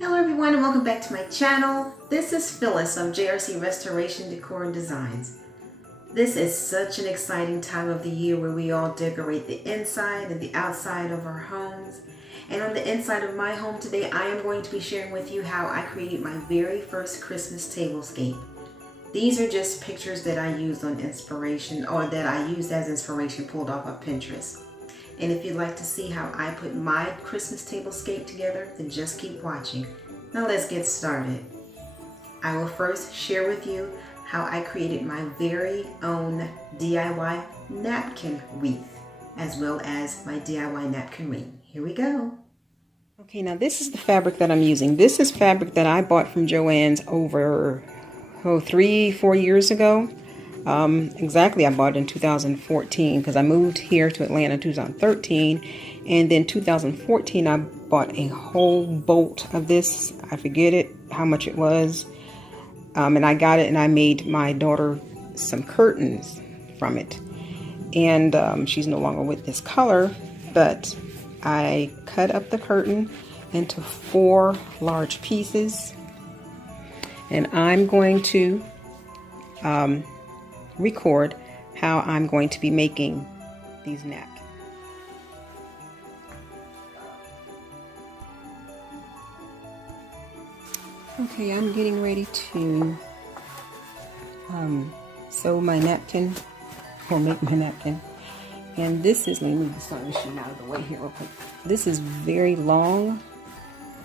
Hello everyone and welcome back to my channel. This is Phyllis of JRC Restoration Decor and Designs. This is such an exciting time of the year where we all decorate the inside and the outside of our homes. And on the inside of my home today, I am going to be sharing with you how I created my very first Christmas tablescape. These are just pictures that I used on inspiration, or that I used as inspiration pulled off of Pinterest. And if you'd like to see how I put my Christmas tablescape together, then just keep watching. Now let's get started. I will first share with you how I created my very own DIY napkin wreath, as well as my DIY napkin ring. Here we go. Okay, now this is the fabric that I'm using. This is fabric that I bought from Joann's over 3-4 years ago. Exactly, I bought it in 2014 because I moved here to Atlanta in 2013, and then 2014 I bought a whole bolt of this. I forget how much it was, and I got it and I made my daughter some curtains from it. And she's no longer with this color, but I cut up the curtain into 4 large pieces, and I'm going to record how I'm going to be making these napkins. Okay, I'm getting ready to sew my napkin, or make my napkin. And this is, let me move the sewing machine out of the way here real quick. This is very long,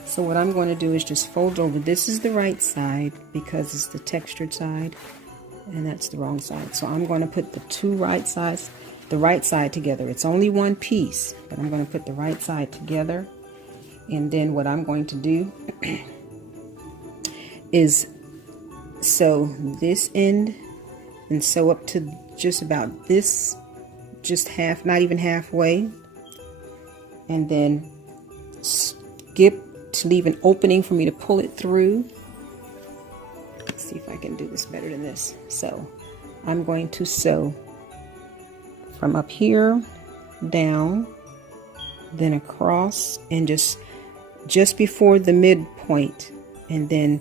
so what I'm going to do is just fold over. This is the right side because it's the textured side, and that's the wrong side. So I'm going to put the the right side together. It's only one piece, but I'm going to put the right side together. And then what I'm going to do is sew this end and sew up to just about this, just half, not even halfway, and then skip to leave an opening for me to pull it through. Let's see if I can do this better than this. So I'm going to sew from up here down, then across, and just before the midpoint, and then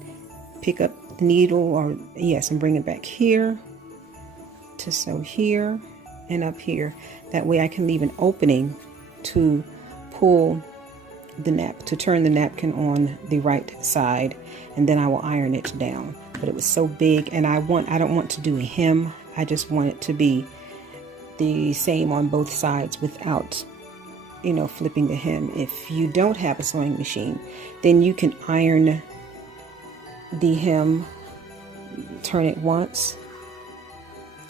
pick up the needle, or yes, and bring it back here to sew here and up here. That way I can leave an opening to pull to turn the napkin on the right side, and then I will iron it down. But it was so big, and I don't want to do a hem. I just want it to be the same on both sides without, flipping the hem. If you don't have a sewing machine, then you can iron the hem, turn it once,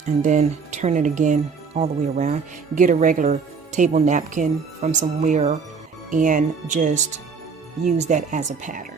and then turn it again all the way around. Get a regular table napkin from somewhere and just use that as a pattern.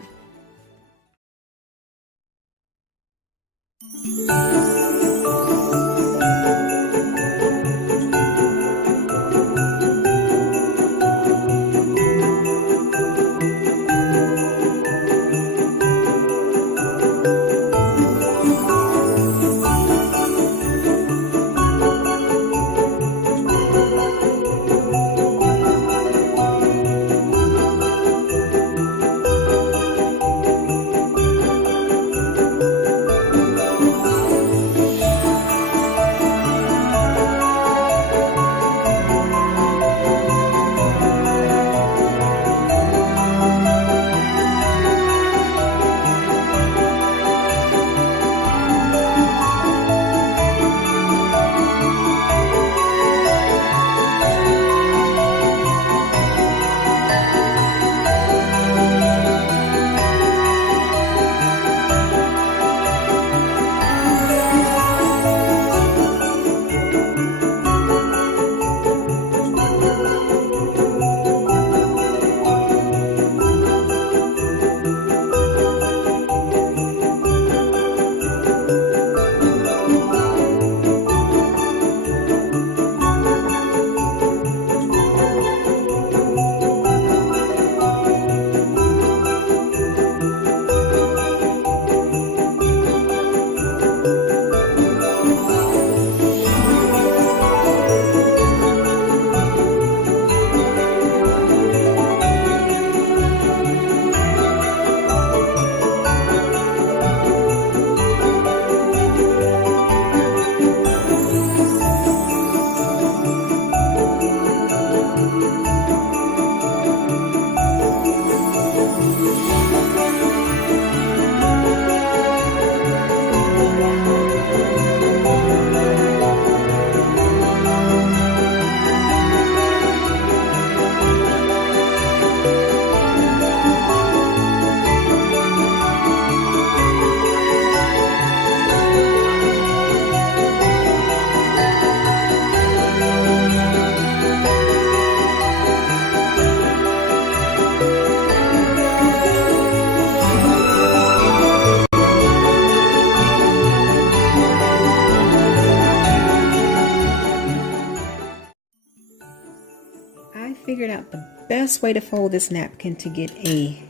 best way to fold this napkin to get a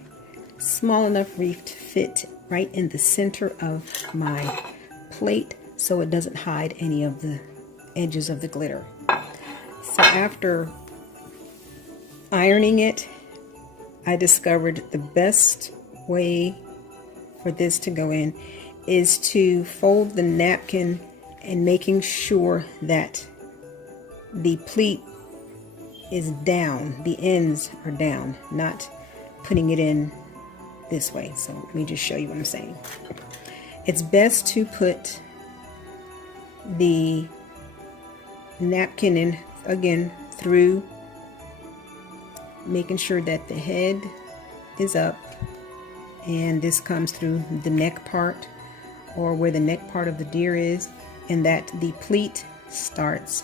small enough wreath to fit right in the center of my plate so it doesn't hide any of the edges of the glitter. So after ironing it, I discovered the best way for this to go in is to fold the napkin and making sure that the pleat is down, the ends are down, not putting it in this way. So let me just show you what I'm saying. It's best to put the napkin in again through, making sure that the head is up and this comes through the neck part, or where the neck part of the deer is, and that the pleat starts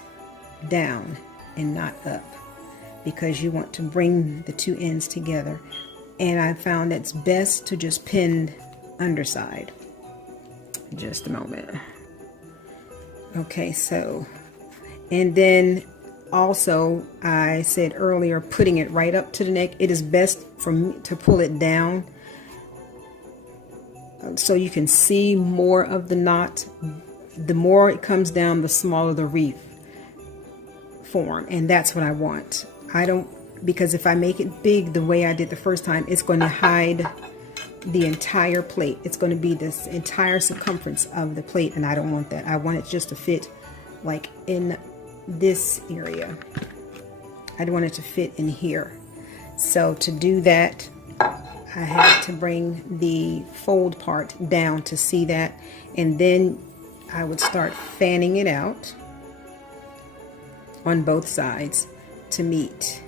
down and not up, because you want to bring the two ends together. And I found it's best to just pin underside. Just a moment. Okay, so, and then also I said earlier, putting it right up to the neck, it is best for me to pull it down so you can see more of the knot. The more it comes down, the smaller the wreath form, and that's what I want. I don't, because if I make it big the way I did the first time, it's going to hide the entire plate. It's going to be this entire circumference of the plate, and I don't want that. I want it just to fit like in this area. I don't want it to fit in here. So to do that, I had to bring the fold part down to see that, and then I would start fanning it out on both sides to meet.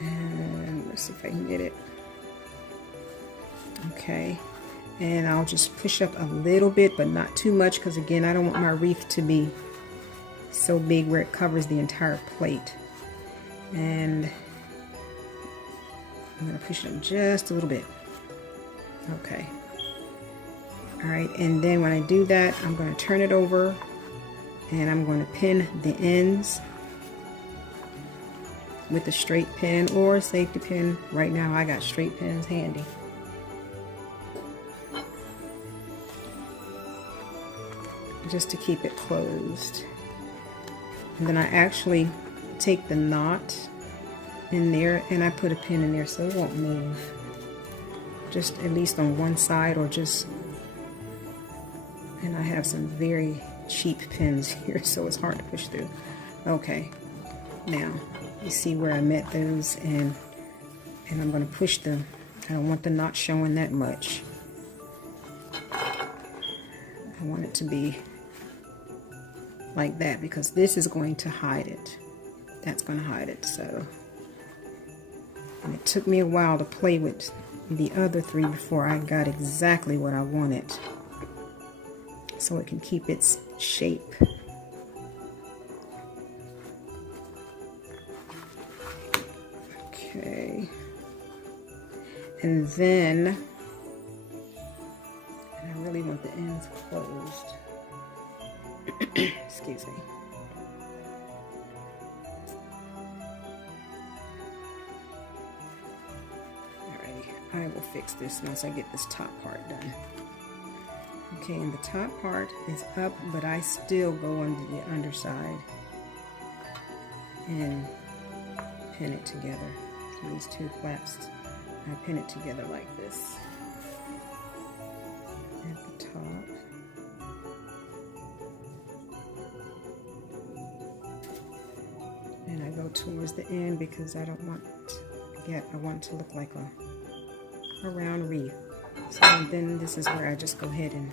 And let's see if I can get it. Okay, and I'll just push up a little bit, but not too much, because again, I don't want my wreath to be so big where it covers the entire plate. And I'm going to push it up just a little bit. Okay. All right, and then when I do that, I'm going to turn it over and I'm going to pin the ends with a straight pin or a safety pin. Right now I got straight pins handy. Just to keep it closed. And then I actually take the knot in there and I put a pin in there so it won't move. Just at least on one side, or just, and I have some very cheap pins here so it's hard to push through. Okay, now you see where I met those, and I'm going to push them. I don't want the knot showing that much. I want it to be like that because this is going to hide it. That's going to hide it. So, and it took me a while to play with the other three before I got exactly what I wanted, so it can keep its shape. Okay, and then, and I really want the ends closed. Excuse me. I will fix this once I get this top part done. Okay, and the top part is up, but I still go under the underside and pin it together. So these two flaps, I pin it together like this at the top. And I go towards the end because I don't want, I want it to look like a round wreath. So then this is where I just go ahead and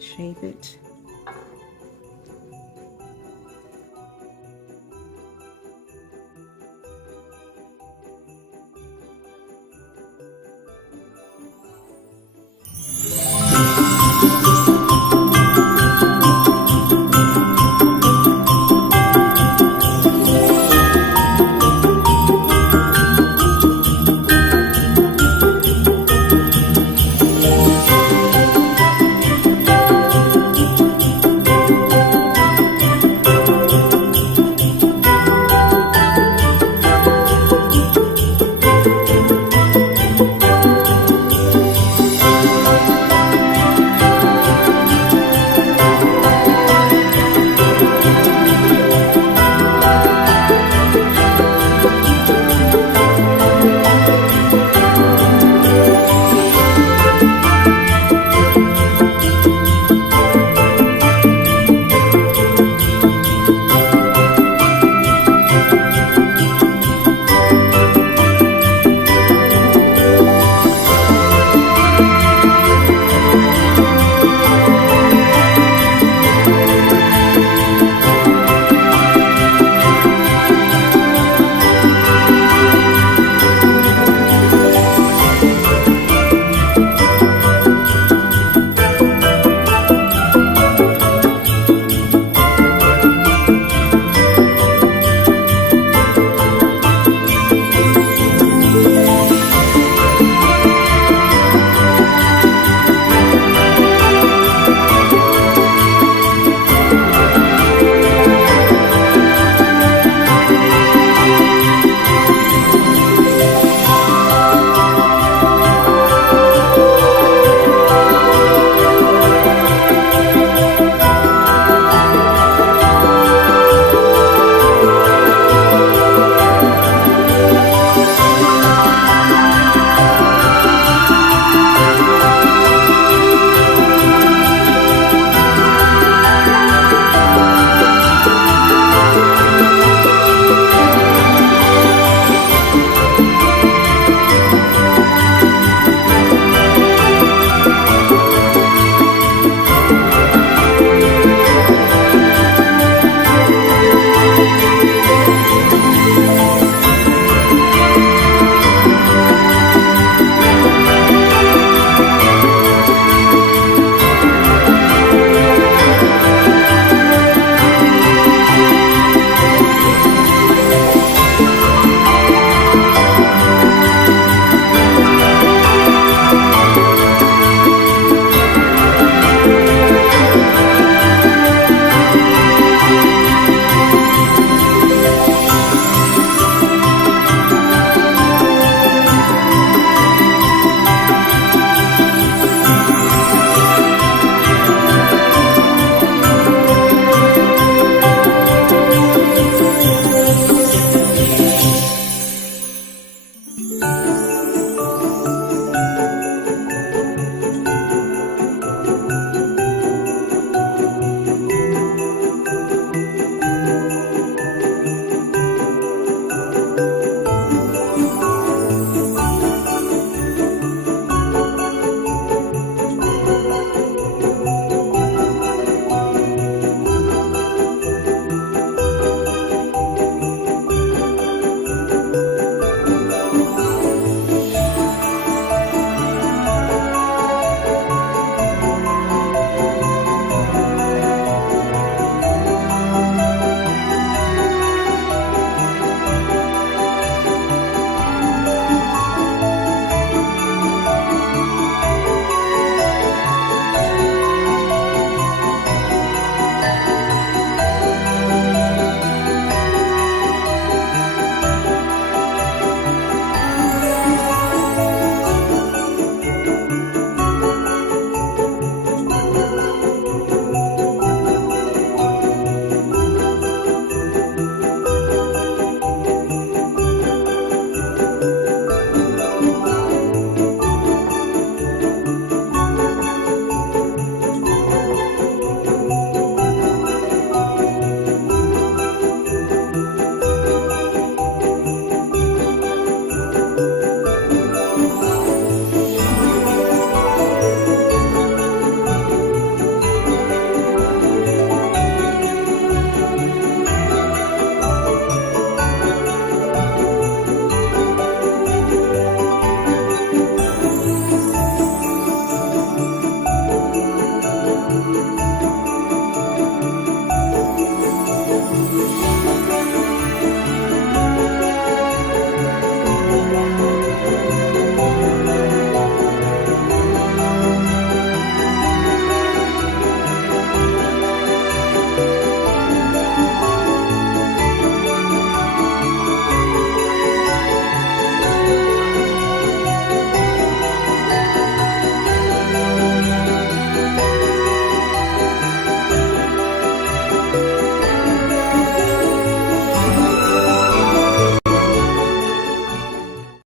shape it.